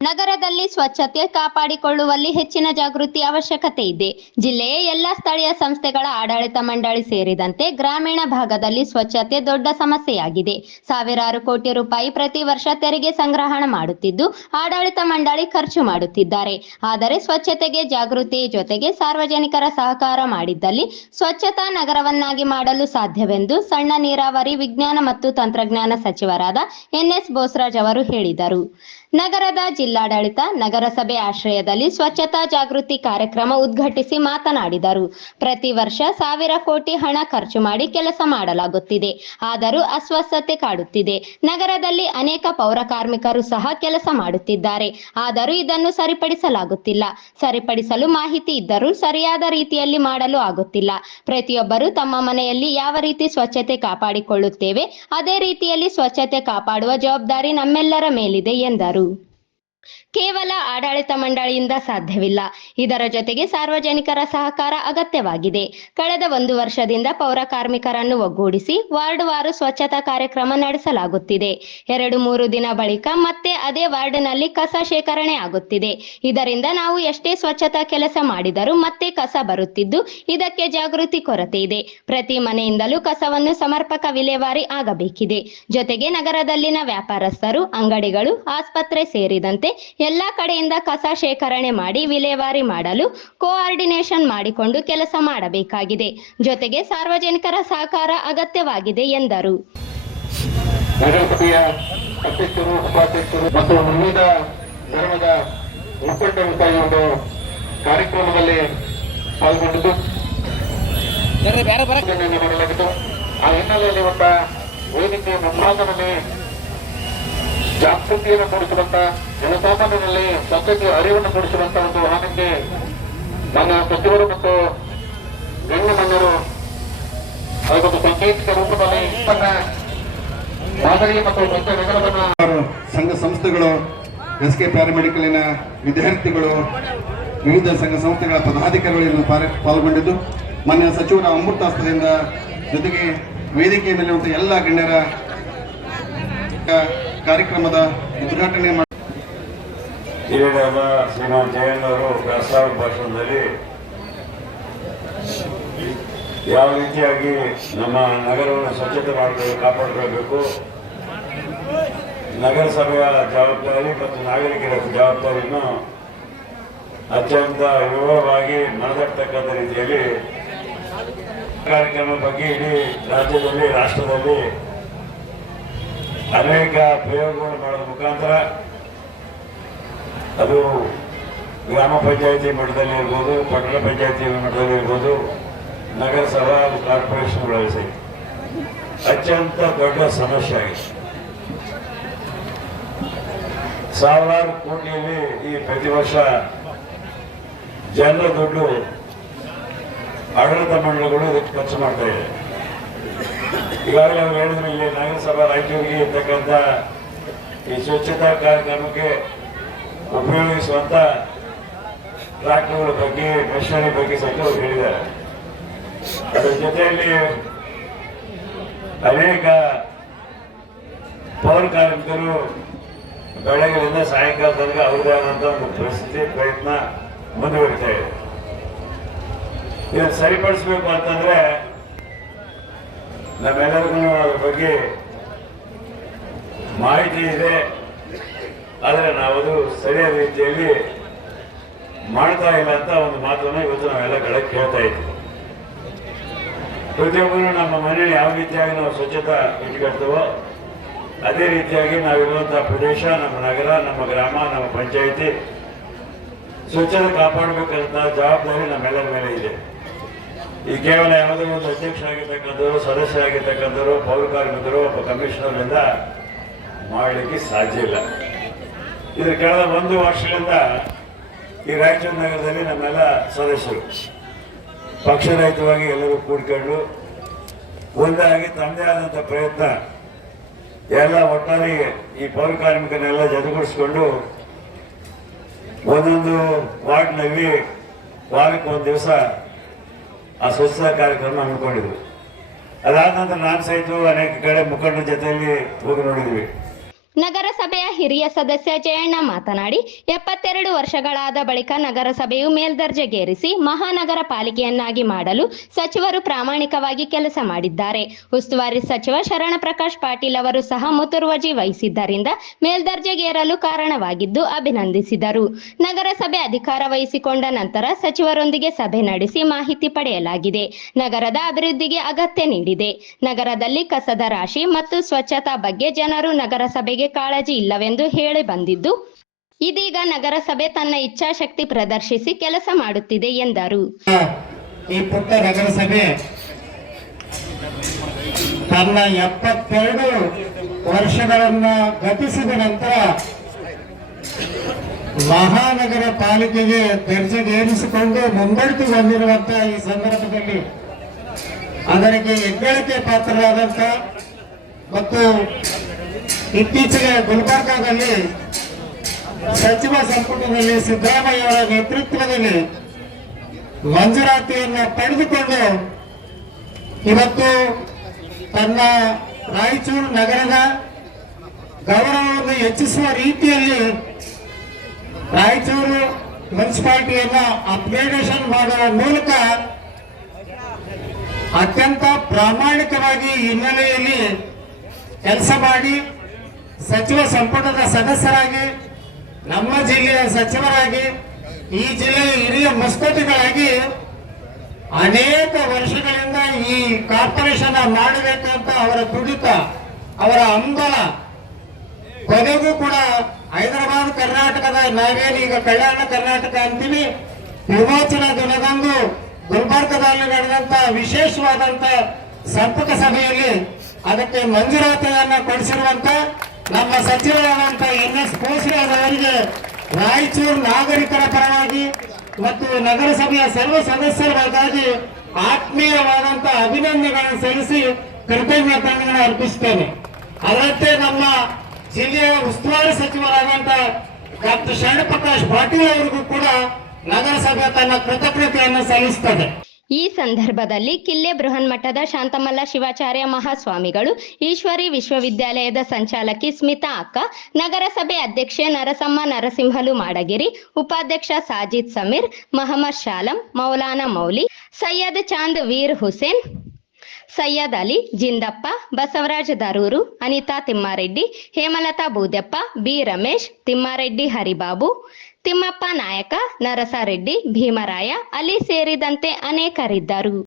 ನಗರದಲ್ಲಿ ಸ್ವಚ್ಛತೆ ಕಾಪಾಡಿಕೊಳ್ಳುವಲ್ಲಿ ಹೆಚ್ಚಿನ ಜಾಗೃತಿ ಅವಶ್ಯಕತೆ ಇದೆ. ಜಿಲ್ಲೆಯ ಎಲ್ಲ ಸ್ಥಳೀಯ ಸಂಸ್ಥೆಗಳ ಆಡಳಿತ ಮಂಡಳಿ ಸೇರಿದಂತೆ ಗ್ರಾಮೀಣ ಭಾಗದಲ್ಲಿ ಸ್ವಚ್ಛತೆ ದೊಡ್ಡ ಸಮಸ್ಯೆಯಾಗಿದೆ. ಸಾವಿರಾರು ಕೋಟಿ ರೂಪಾಯಿ ಪ್ರತಿ ವರ್ಷ ತೆರಿಗೆ ಸಂಗ್ರಹಣ ಮಾಡುತ್ತಿದ್ದು ಆಡಳಿತ ಮಂಡಳಿ ಖರ್ಚು ಮಾಡುತ್ತಿದ್ದಾರೆ. ಆದರೆ ಸ್ವಚ್ಛತೆಗೆ ಜಾಗೃತಿ ಜೊತೆಗೆ ಸಾರ್ವಜನಿಕರ ಸಹಕಾರ ಮಾಡಿದ್ದಲ್ಲಿ ಸ್ವಚ್ಛತಾ ನಗರವನ್ನಾಗಿ ಮಾಡಲು ಸಾಧ್ಯವೆಂದು ಸಣ್ಣ ನೀರಾವರಿ, ವಿಜ್ಞಾನ ಮತ್ತು ತಂತ್ರಜ್ಞಾನ ಸಚಿವರಾದ ಎನ್.ಎಸ್. ಬೋಸರಾಜ್ ಅವರು ಹೇಳಿದರು. ನಗರದ ಜಿಲ್ಲಾಡಳಿತ ನಗರಸಭೆ ಆಶ್ರಯದಲ್ಲಿ ಸ್ವಚ್ಛತಾ ಜಾಗೃತಿ ಕಾರ್ಯಕ್ರಮ ಉದ್ಘಾಟಿಸಿ ಮಾತನಾಡಿದರು. ಪ್ರತಿ ವರ್ಷ ಸಾವಿರ ಕೋಟಿ ಹಣ ಖರ್ಚು ಮಾಡಿ ಕೆಲಸ ಮಾಡಲಾಗುತ್ತಿದೆ. ಆದರೂ ಅಸ್ವಸ್ಥತೆ ಕಾಡುತ್ತಿದೆ. ನಗರದಲ್ಲಿ ಅನೇಕ ಪೌರ ಕಾರ್ಮಿಕರು ಸಹ ಕೆಲಸ ಮಾಡುತ್ತಿದ್ದಾರೆ. ಆದರೂ ಇದನ್ನು ಸರಿಪಡಿಸಲಾಗುತ್ತಿಲ್ಲ. ಸರಿಪಡಿಸಲು ಮಾಹಿತಿ ಇದ್ದರೂ ಸರಿಯಾದ ರೀತಿಯಲ್ಲಿ ಮಾಡಲು ಆಗುತ್ತಿಲ್ಲ. ಪ್ರತಿಯೊಬ್ಬರು ತಮ್ಮ ಮನೆಯಲ್ಲಿ ಯಾವ ರೀತಿ ಸ್ವಚ್ಛತೆ ಕಾಪಾಡಿಕೊಳ್ಳುತ್ತೇವೆ ಅದೇ ರೀತಿಯಲ್ಲಿ ಸ್ವಚ್ಛತೆ ಕಾಪಾಡುವ ಜವಾಬ್ದಾರಿ ನಮ್ಮೆಲ್ಲರ ಮೇಲಿದೆ ಎಂದರು. ಕೇವಲ ಆಡಳಿತ ಮಂಡಳಿಯಿಂದ ಸಾಧ್ಯವಿಲ್ಲ. ಇದರ ಜೊತೆಗೆ ಸಾರ್ವಜನಿಕರ ಸಹಕಾರ ಅಗತ್ಯವಾಗಿದೆ. ಕಳೆದ 1 ವರ್ಷದಿಂದ ಪೌರ ಕಾರ್ಮಿಕರನ್ನು ಒಗ್ಗೂಡಿಸಿ ವಾರ್ಡ್ವಾರು ಸ್ವಚ್ಛತಾ ಕಾರ್ಯಕ್ರಮ ನಡೆಸಲಾಗುತ್ತಿದೆ. 2-3 ದಿನ ಬಳಿಕ ಮತ್ತೆ ಅದೇ ವಾರ್ಡ್ನಲ್ಲಿ ಕಸ ಶೇಖರಣೆ ಆಗುತ್ತಿದೆ. ಇದರಿಂದ ನಾವು ಎಷ್ಟೇ ಸ್ವಚ್ಛತಾ ಕೆಲಸ ಮಾಡಿದರೂ ಮತ್ತೆ ಕಸ ಬರುತ್ತಿದ್ದು ಇದಕ್ಕೆ ಜಾಗೃತಿ ಕೊರತೆ ಇದೆ. ಪ್ರತಿ ಮನೆಯಿಂದಲೂ ಕಸವನ್ನು ಸಮರ್ಪಕ ವಿಲೇವಾರಿ ಆಗಬೇಕಿದೆ. ಜೊತೆಗೆ ನಗರದಲ್ಲಿನ ವ್ಯಾಪಾರಸ್ಥರು, ಅಂಗಡಿಗಳು, ಆಸ್ಪತ್ರೆ ಸೇರಿದಂತೆ ಎಲ್ಲ ಕಡೆಯಿಂದ ಕಸ ಶೇಖರಣೆ ಮಾಡಿ ವಿಲೇವಾರಿ ಮಾಡಲು ಕೋಆರ್ಡಿನೇಷನ್ ಮಾಡಿಕೊಂಡು ಕೆಲಸ ಮಾಡಬೇಕಾಗಿದೆ. ಜೊತೆಗೆ ಸಾರ್ವಜನಿಕರ ಸಹಕಾರ ಅಗತ್ಯವಾಗಿದೆ ಎಂದರು. ನಗರಸಭೆಯ ಅಧ್ಯಕ್ಷರು, ಉಪಾಧ್ಯಕ್ಷರು ಮತ್ತು ವಿವಿಧ ಧರ್ಮದ ಮುಖಂಡರು ಸಹ ಒಂದು ಕಾರ್ಯಕ್ರಮದಲ್ಲಿ ಪಾಲ್ಗೊಂಡಿದ್ದು ಮಾಡಲಾಗಿತ್ತು. ಆ ಹಿನ್ನೆಲೆಯಲ್ಲಿ ಒಬ್ಬ ವೇದಿಕೆ ಮುಂಭಾಗದಲ್ಲಿ ಜಾಗೃತಿಯನ್ನು ಮೂಡಿಸುವಂತ, ಜನಸಾಮಾನ್ಯರಲ್ಲಿ ಸ್ವಚ್ಛತೆಯ ಅರಿವನ್ನು ಮೂಡಿಸುವಂತ ಒಂದು ವಾಹನಕ್ಕೆ ನನ್ನ ಸಚಿವರು ಮತ್ತು ಗಣ್ಯಮಾನ್ಯರು ಅದಕ್ಕೊಂದು ಸಾಂಕೇತಿಕ ರೂಪದಲ್ಲಿ ಮಾದರಿ ಮತ್ತು ಸ್ವಚ್ಛ ನಗರವನ್ನು ಸಂಘ ಸಂಸ್ಥೆಗಳು, ಎಸ್.ಕೆ. ಪ್ಯಾರಾಮೆಡಿಕಲಿನ ವಿದ್ಯಾರ್ಥಿಗಳು, ವಿವಿಧ ಸಂಘ ಸಂಸ್ಥೆಗಳ ಪದಾಧಿಕಾರಿಗಳು ಪಾಲ್ಗೊಂಡಿದ್ದು ಮಾನ್ಯ ಸಚಿವರ ಅಮೃತಾಸ್ತ್ರದಿಂದ ಜೊತೆಗೆ ವೇದಿಕೆಯ ಮೇಲೆ ಎಲ್ಲ ಗಣ್ಯರ ಕಾರ್ಯಕ್ರಮದ ಉದ್ಘಾಟನೆ ಮಾಡಿ ಹಿರಿಯರಾದ ಶ್ರೀಮಾನ್ ಜಯನ್ ಅವರು ಪ್ರಸ್ತಾವ ಭಾಷಣದಲ್ಲಿ ಯಾವ ರೀತಿಯಾಗಿ ನಮ್ಮ ನಗರವನ್ನು ಸ್ವಚ್ಛತೆ ಕಾಪಾಡಿಕೊಳ್ಳಬೇಕು, ನಗರಸಭೆಯ ಜವಾಬ್ದಾರಿ ಮತ್ತು ನಾಗರಿಕರ ಜವಾಬ್ದಾರಿಯನ್ನು ಅತ್ಯಂತ ವಿವರವಾಗಿ ಮನದಟ್ಟತಕ್ಕಂಥ ರೀತಿಯಲ್ಲಿ ಕಾರ್ಯಕ್ರಮದ ಬಗ್ಗೆ ಇಡೀ ರಾಜ್ಯದಲ್ಲಿ, ರಾಷ್ಟ್ರದಲ್ಲಿ ಅನೇಕ ಪ್ರಯೋಗಗಳು ಮಾಡೋದ್ರ ಮುಖಾಂತರ ಅದು ಗ್ರಾಮ ಪಂಚಾಯತಿ ಮಟ್ಟದಲ್ಲಿ ಇರ್ಬೋದು, ಪಟ್ಟಣ ಪಂಚಾಯತಿ ಮಟ್ಟದಲ್ಲಿ ಇರ್ಬೋದು, ನಗರಸಭಾ ಕಾರ್ಪೊರೇಷನ್ಗಳಲ್ಲಿ ಅತ್ಯಂತ ದೊಡ್ಡ ಸಮಸ್ಯೆ ಆಗಿದೆ. ಸಾವಿರಾರು ಕೋಟಿಯಲ್ಲಿ ಈ ಪ್ರತಿ ವರ್ಷ ಜನರ ದುಡ್ಡು ಆಡಳಿತ ಮಂಡಳಿಗಳು ಇದಕ್ಕೆ ಖರ್ಚು ಮಾಡ್ತಾ ಇದೆ. ಈಗಾಗಲೇ ಅವರು ಹೇಳಿದ್ರು, ಇಲ್ಲಿ ನಗರಸಭಾ ರಾಯಚೂರಿಗೆ ಇರ್ತಕ್ಕಂಥ ಈ ಸ್ವಚ್ಛತಾ ಕಾರ್ಯಕ್ರಮಕ್ಕೆ ಉಪಯೋಗಿಸುವಂತ ಟ್ರಾಕ್ಟರ್ಗಳ ಬಗ್ಗೆ, ಮೆಷಿನರಿ ಬಗ್ಗೆ ಸಹಿತ ಅವರು ಹೇಳಿದ್ದಾರೆ. ಅದರ ಜೊತೆಯಲ್ಲಿ ಅನೇಕ ಪೌರ ಕಾರ್ಮಿಕರು ಬೆಳಗ್ಗೆಯಿಂದ ಸಾಯಂಕಾಲ ತನಕ ಅವ್ರದೇ ಆದಂಥ ಒಂದು ಪರಿಸ್ಥಿತಿ, ಪ್ರಯತ್ನ ಮುಂದುವರಿತಾ ಇದೆ. ಇದನ್ನು ಸರಿಪಡಿಸಬೇಕು ಅಂತಂದ್ರೆ ನಮ್ಮೆಲ್ಲರಿಗೂ ಅದ್ರ ಬಗ್ಗೆ ಮಾಹಿತಿ ಇದೆ. ಆದರೆ ನಾವದು ಸರಿಯಾದ ರೀತಿಯಲ್ಲಿ ಮಾಡ್ತಾ ಇಲ್ಲ ಅಂತ ಒಂದು ಮಾತನ್ನು ಇವತ್ತು ನಾವೆಲ್ಲ ಕಡೆ ಕೇಳ್ತಾ ಇದ್ದೀವಿ. ಪ್ರತಿಯೊಬ್ಬರು ನಮ್ಮ ಮನೆಯಲ್ಲಿ ಯಾವ ರೀತಿಯಾಗಿ ನಾವು ಸ್ವಚ್ಛತಾ ಇಟ್ಕೊಳ್ತೇವೋ ಅದೇ ರೀತಿಯಾಗಿ ನಾವಿರುವಂತಹ ಪ್ರದೇಶ, ನಮ್ಮ ನಗರ, ನಮ್ಮ ಗ್ರಾಮ, ನಮ್ಮ ಪಂಚಾಯಿತಿ ಸ್ವಚ್ಛತೆ ಕಾಪಾಡಬೇಕಂತ ಜವಾಬ್ದಾರಿ ನಮ್ಮೆಲ್ಲರ ಮೇಲೆ ಇದೆ. ಈ ಕೇವಲ ಯಾವುದೋ ಒಂದು ಅಧ್ಯಕ್ಷರಾಗಿರ್ತಕ್ಕಂಥವ್ರು, ಸದಸ್ಯರಾಗಿರ್ತಕ್ಕಂಥವ್ರು, ಪೌರ ಕಾರ್ಮಿಕರು, ಒಬ್ಬ ಕಮಿಷನರ್ನಿಂದ ಮಾಡಲಿಕ್ಕೆ ಸಾಧ್ಯ ಇಲ್ಲ. ಇದು ಕಳೆದ 1 ವರ್ಷಗಳಿಂದ ಈ ರಾಯಚೂರು ನಗರದಲ್ಲಿ ನಮ್ಮೆಲ್ಲ ಸದಸ್ಯರು ಪಕ್ಷರಹಿತವಾಗಿ ಎಲ್ಲರೂ ಕೂಡ್ಕೊಂಡು ಒಂದಾಗಿ ತಮ್ಮದೇ ಆದಂಥ ಪ್ರಯತ್ನ ಎಲ್ಲ ಒಟ್ಟಾರೆ ಈ ಪೌರ ಕಾರ್ಮಿಕರನ್ನೆಲ್ಲ ಜೊತೆಗೂಡಿಸ್ಕೊಂಡು ಒಂದೊಂದು ವಾರ್ಡ್ನಲ್ಲಿ ವಾರಕ್ಕೆ 1 ದಿವಸ ಆ ಸ್ವಚ್ಛತಾ ಕಾರ್ಯಕ್ರಮ ಹಮ್ಮಿಕೊಂಡಿದ್ವಿ. ಅದಾದ ನಂತರ ನಾನು ಸಹಿತ ಅನೇಕ ಕಡೆ ಮುಖಂಡರ ಜೊತೆಯಲ್ಲಿ ಹೋಗಿ ನೋಡಿದ್ವಿ. ನಗರಸಭೆಯ ಹಿರಿಯ ಸದಸ್ಯ ಜಯಣ್ಣ ಮಾತನಾಡಿ 72 ವರ್ಷಗಳಾದ ಬಳಿಕ ನಗರಸಭೆಯು ಮೇಲ್ದರ್ಜೆಗೇರಿಸಿ ಮಹಾನಗರ ಪಾಲಿಕೆಯನ್ನಾಗಿ ಮಾಡಲು ಸಚಿವರು ಪ್ರಾಮಾಣಿಕವಾಗಿ ಕೆಲಸ ಮಾಡಿದ್ದಾರೆ. ಉಸ್ತುವಾರಿ ಸಚಿವ ಶರಣಪ್ರಕಾಶ್ ಪಾಟೀಲ್ ಅವರು ಸಹ ಮುತುವರ್ಜಿ ವಹಿಸಿದ್ದರಿಂದ ಮೇಲ್ದರ್ಜೆಗೇರಲು ಕಾರಣವಾಗಿದ್ದು ಅಭಿನಂದಿಸಿದರು. ನಗರಸಭೆ ಅಧಿಕಾರ ವಹಿಸಿಕೊಂಡ ನಂತರ ಸಚಿವರೊಂದಿಗೆ ಸಭೆ ನಡೆಸಿ ಮಾಹಿತಿ ಪಡೆಯಲಾಗಿದೆ. ನಗರದ ಅಭಿವೃದ್ಧಿಗೆ ಅಗತ್ಯ ನೀಡಿದೆ. ನಗರದಲ್ಲಿ ಕಸದ ರಾಶಿ ಮತ್ತು ಸ್ವಚ್ಛತಾ ಬಗ್ಗೆ ಜನರು ನಗರಸಭೆಗೆ ಕಾಳಜಿ ಇಲ್ಲವೆಂದು ಹೇಳಿ ಬಂದಿದ್ದು, ಇದೀಗ ನಗರಸಭೆ ತನ್ನ ಇಚ್ಛಾಶಕ್ತಿ ಪ್ರದರ್ಶಿಸಿ ಕೆಲಸ ಮಾಡುತ್ತಿದೆ ಎಂದರು. ಈ ಪುಟ್ಟ ನಗರಸಭೆ ತನ್ನ 72 ವರ್ಷಗಳನ್ನ ಗತಿಸಿದ ನಂತರ ಮಹಾನಗರ ಪಾಲಿಕೆಗೆ ದರ್ಜೆಗೇರಿಸಿಕೊಂಡು ಮುಂಬಡ್ತಿ ಬಂದಿರುವಂತಹ ಈ ಸಂದರ್ಭದಲ್ಲಿ ಅದಕ್ಕೆ ಹೆಗ್ಗಳಿಕೆ ಪಾತ್ರರಾದಂತ ಮತ್ತು ಇತ್ತೀಚೆಗೆ ಗುಲ್ಬರ್ಗಾದಲ್ಲಿ ಸಚಿವ ಸಂಪುಟದಲ್ಲಿ ಸಿದ್ದರಾಮಯ್ಯ ಅವರ ನೇತೃತ್ವದಲ್ಲಿ ಮಂಜೂರಾತಿಯನ್ನು ಪಡೆದುಕೊಂಡು ಇವತ್ತು ತನ್ನ ರಾಯಚೂರು ನಗರದ ಗೌರವವನ್ನು ಹೆಚ್ಚಿಸುವ ರೀತಿಯಲ್ಲಿ ರಾಯಚೂರು ಮುನ್ಸಿಪಾಲಿಟಿಯನ್ನ ಅಪ್ಗ್ರೇಡೇಷನ್ ಮಾಡುವ ಮೂಲಕ ಅತ್ಯಂತ ಪ್ರಾಮಾಣಿಕವಾಗಿ ಹಿನ್ನೆಲೆಯಲ್ಲಿ ಕೆಲಸ ಮಾಡಿ ಸಚಿವ ಸಂಪುಟದ ಸದಸ್ಯರಾಗಿ ನಮ್ಮ ಜಿಲ್ಲೆಯ ಸಚಿವರಾಗಿ ಈ ಜಿಲ್ಲೆಯ ಹಿರಿಯ ಮಸ್ತೋಟಿಗಳಾಗಿ ಅನೇಕ ವರ್ಷಗಳಿಂದ ಈ ಕಾರ್ಪೊರೇಷನ್ ಮಾಡಬೇಕಂತ ಅವರ ತುಡಿತ, ಅವರ ಹಂಬಲ ಕೊನೆಗೂ ಕೂಡ ಹೈದರಾಬಾದ್ ಕರ್ನಾಟಕದ ನಾವೇನೀಗ ಕಲ್ಯಾಣ ಕರ್ನಾಟಕ ಅಂತೀವಿ, ವಿಮೋಚನಾ ದಿನದಂದು ಗುಲ್ಬರ್ಗದಲ್ಲಿ ನಡೆದಂತ ವಿಶೇಷವಾದಂತ ಸಂಪುಟ ಸಭೆಯಲ್ಲಿ ಅದಕ್ಕೆ ಮಂಜೂರಾತಿಯನ್ನ ಕೊಡಿಸಿರುವಂತ ನಮ್ಮ ಸಚಿವರಾದಂತ NS ಕೋಶ್ರಾಜ್ ಅವರಿಗೆ ರಾಯಚೂರು ನಾಗರಿಕರ ಪರವಾಗಿ ಮತ್ತು ನಗರಸಭೆಯ ಸರ್ವ ಸದಸ್ಯರಿಗಾಗಿ ಆತ್ಮೀಯವಾದಂತ ಅಭಿನಂದನೆಗಳನ್ನು ಸಲ್ಲಿಸಿ ಕೃತಜ್ಞತೆಗಳನ್ನು ಅರ್ಪಿಸುತ್ತೇನೆ. ಅದರಂತೆ ನಮ್ಮ ಜಿಲ್ಲೆಯ ಉಸ್ತುವಾರಿ ಸಚಿವರಾದಂತ ಡಾಕ್ಟರ್ ಶರಣಪ್ರಕಾಶ್ ಪಾಟೀಲ್ ಅವರಿಗೂ ಕೂಡ ನಗರಸಭೆ ತನ್ನ ಕೃತಜ್ಞತೆಯನ್ನು ಸಲ್ಲಿಸುತ್ತದೆ. ಈ ಸಂದರ್ಭದಲ್ಲಿ ಕಿಲ್ಲೆ ಬೃಹನ್ಮಠದ ಶಾಂತಮಲ್ಲ ಶಿವಾಚಾರ್ಯ ಮಹಾಸ್ವಾಮಿಗಳು, ಈಶ್ವರಿ ವಿಶ್ವವಿದ್ಯಾಲಯದ ಸಂಚಾಲಕಿ ಸ್ಮಿತಾ ಅಕ್ಕ, ನಗರಸಭೆ ಅಧ್ಯಕ್ಷೆ ನರಸಮ್ಮ ನರಸಿಂಹಲು ಮಾಡಗಿರಿ, ಉಪಾಧ್ಯಕ್ಷ ಸಾಜಿದ್ ಸಮೀರ್, ಮಹಮ್ಮದ್ ಶಾಲಂ, ಮೌಲಾನಾ ಮೌಲಿ, ಸೈಯದ್ ಚಾಂದ್ ವೀರ್ ಹುಸೇನ್, ಸೈಯದ್ ಅಲಿ, ಜಿಂದಪ್ಪ, ಬಸವರಾಜ್ ದರೂರು, ಅನಿತಾ ತಿಮ್ಮಾರೆಡ್ಡಿ, ಹೇಮಲತಾ ಬೂದ್ಯಪ್ಪ, ಬಿ ರಮೇಶ್, ತಿಮ್ಮಾರೆಡ್ಡಿ ಹರಿಬಾಬು, ತಿಮ್ಮಪ್ಪ ನಾಯಕ, ನರಸರೆಡ್ಡಿ, ಭೀಮರಾಯ, ಅಲಿ ಸೇರಿದಂತೆ ಅನೇಕರಿದ್ದರು.